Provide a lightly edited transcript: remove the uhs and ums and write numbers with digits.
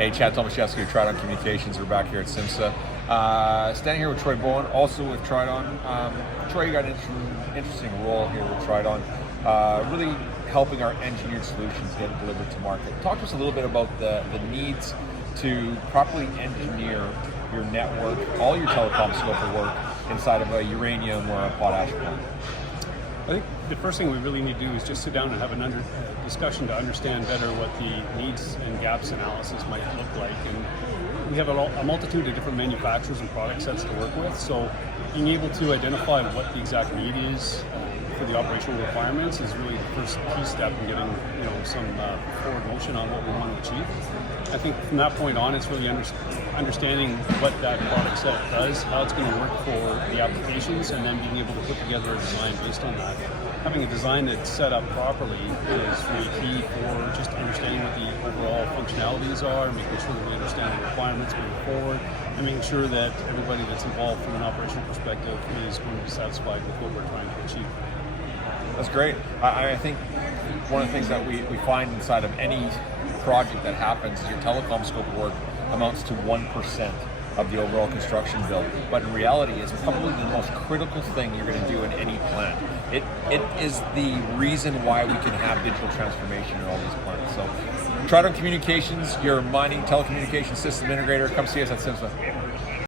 Hey, Chad Tomaszewski with Tridon Communications. We're back here at SIMSA. Standing here with Troy Bowen, also with Tridon. Troy, you got an interesting role here with Tridon, really helping our engineered solutions get delivered to market. Talk to us a little bit about the needs to properly engineer your network, all your telecom scope of work inside of a uranium or a potash plant. I think the first thing we really need to do is just sit down and have a discussion to understand better what the needs and gaps analysis might look like. And we have a multitude of different manufacturers and product sets to work with, so being able to identify what the exact need is for the operational requirements is really the first key step in getting some forward motion on what we want to achieve. I think from that point on, it's really understanding what that product set does, how it's going to work for the applications, and then being able to put together a design based on that. Having a design that's set up properly is really key for just understanding what the overall functionalities are, making sure that we understand the requirements moving forward, and making sure that everybody that's involved from an operational perspective is going to be satisfied with what we're trying to achieve. That's great. I think one of the things that we find inside of any project that happens is your telecom scope of work amounts to 1% of the overall construction bill. But in reality, it's probably the most critical thing you're going to do in any plant. It is the reason why we can have digital transformation in all these plants. So Tridon Communications, your mining telecommunications system integrator, come see us at SIMSA.